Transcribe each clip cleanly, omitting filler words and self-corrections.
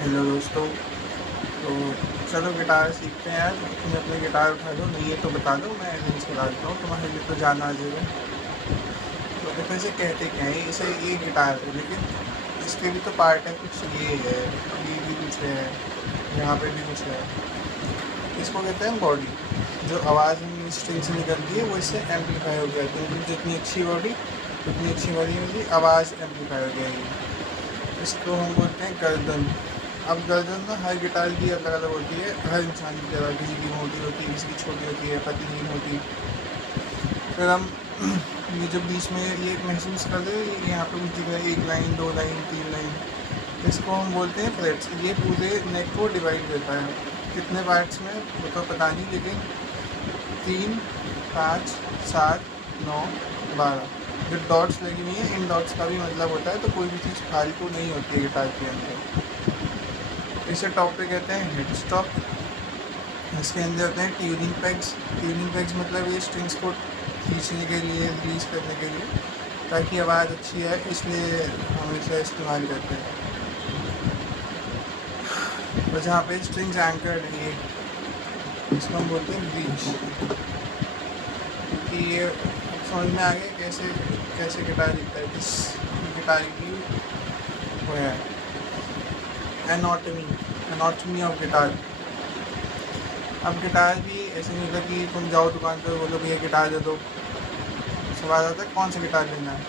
Hello दोस्तों। तो चलो गिटार सीखते हैं यार। तुम अपनी गिटार उठा दो, नहीं है तो बता दो, मैं अरेंज करा देता हूँ, तुम्हारे लिए तो जाना आ जाएगा। तो देखो इसे कहते क्या है, इसे ये गिटार है लेकिन इसके भी तो पार्ट है, कुछ ये है, ये भी कुछ है, यहाँ पे भी कुछ है। इसको कहते हैं बॉडी। जो आवाज़ स्ट्रिंग से निकलती है वो इससे एम्पलीफाई हो गया है, क्योंकि जितनी अच्छी बॉडी उतनी अच्छी बॉडी होगी, आवाज़ एम्पलीफाई हो जाएगी। इसको हम बोलते हैं गर्दन। अब गर्दन ना हर गिटार की अलग अलग होती है, हर इंसान की अलग, किसी की मोटी होती है, किसी की छोटी होती है, पतली होती। फिर हम ये जो बीच में ये महसूस कर रहे हो, ये यहाँ पे कुछ दिख रहा है, 1 लाइन 2 लाइन 3 लाइन, इसको हम बोलते हैं फ्रेट्स। ये पूरे नेक को डिवाइड देता है। कितने पार्ट्स में वो तो पता नहीं, लेकिन 3 5 7 9 12 जो डॉट्स लगी हुई हैं, इन डॉट्स का भी मतलब होता है, तो कोई भी चीज़ फालतू नहीं होती है गिटार के अंदर। इसे टॉप पे कहते हैं हेड स्टॉक। इसके अंदर होते हैं ट्यूनिंग पैग्स। ट्यूनिंग पैग्स मतलब ये स्ट्रिंग्स को खींचने के लिए, रिलीज करने के लिए, ताकि आवाज़ अच्छी है, इसलिए हम इसे इस्तेमाल करते हैं। और जहाँ पे स्ट्रिंग्स एंकर्ड है, ये इसको हम बोलते हैं ब्रीच। क्योंकि ये समझ में आ गया कैसे कैसे गिटार दिखता है, किस गिटार की वो है एनाटॉमी ऑफ गिटार। अब गिटार भी ऐसे नहीं होता कि तुम जाओ दुकान पर बोलो भैया गिटार दे दो। सवाल आता है कौन सा गिटार लेना है,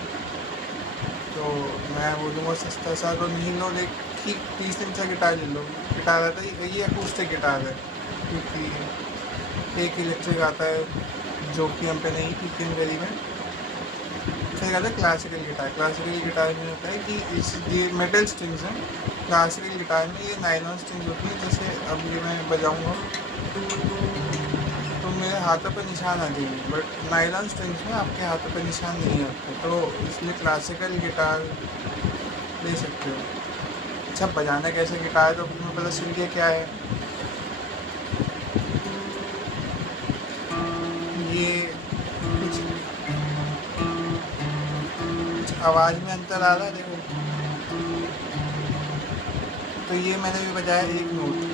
तो मैं बोलूँगा सस्ता सा तो नहीं लो, लेकिन ठीक 30 दिन सा गिटार ले लो। गिटार आता है ये अकूस्टिक गिटार है, क्योंकि एक इलेक्ट्रिक आता है जो कि हम पे नहीं थी तीन गली में। फिर आता है क्लासिकल गिटार। क्लासिकल गिटार में होता है कि ये मेटल स्ट्रिंग्स हैं। क्लासिकल गिटार में ये नायलॉन स्ट्रिंग्स होती हैं। जैसे अब ये मैं बजाऊँगा तो मेरे हाथों पर निशान आ जाएंगे, बट नायलॉन स्ट्रिंग्स में आपके हाथों पर निशान नहीं आते, तो इसलिए क्लासिकल गिटार ले सकते हो। अच्छा, बजाना कैसे गिटार तो तुम्हें पता चल गया क्या है। ये कुछ आवाज़ में अंतर आ रहा है, देखो। तो ये मैंने भी बजाया एक नोट्स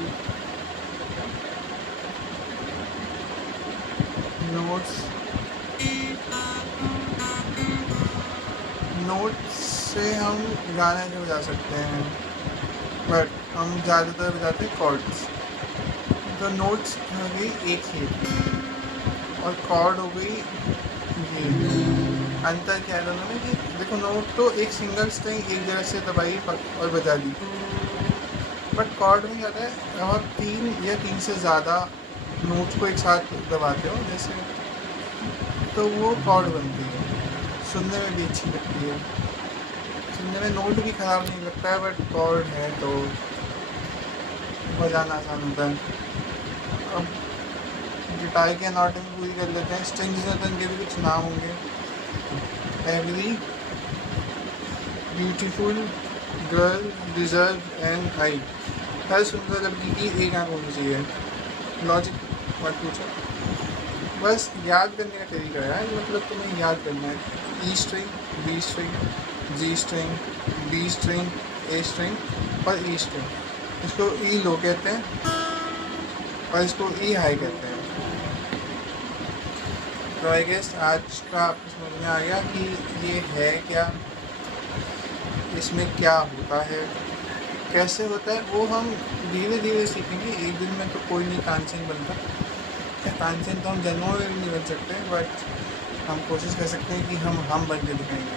नोट्स से हम गाने भी बजा सकते हैं, बट हम ज़्यादातर बजाते हैं कॉर्ड्स। तो नोट्स हो गई एक ही, और कॉर्ड हो गई ये। अंतर क्या है दोनों में कि देखो, नोट तो एक सिंगल स्ट्रिंग एक जगह से दबाई और बजा दी, बट कॉर्ड में क्या होता है, और 3 से ज़्यादा नोट्स को एक साथ दबाते हो जैसे, तो वो कॉर्ड बनती है। सुनने में भी अच्छी लगती है, सुनने में नोट भी ख़राब नहीं लगता है, बट कॉर्ड है तो बजाना आसान होता है। अब गिटार की एनाटॉमी पूरी कर लेते हैं। स्ट्रिंग्स में तो इनके भी कुछ नाम होंगे। Every, beautiful, girl, deserve and high. हर सुंदर लड़की की एक आँख होनी चाहिए। लॉजिक मत पूछो, बस याद करने का तरीका है यार। मतलब तुम्हें याद करना है, E string, B string, G string, B string, A string और ई स्ट्रिंग। इसको ई लो कहते हैं और इसको ई हाई कहते हैं। तो आई गेस आज का आपको समझ में आ गया कि ये है क्या, इसमें क्या होता है, कैसे होता है। वो हम धीरे धीरे सीखेंगे, एक दिन में तो कोई नहीं तानसेन बनता। तानसेन तो हम जन्मों में भी नहीं बन सकते, बट हम कोशिश कर सकते हैं कि हम बन के दिखाएंगे।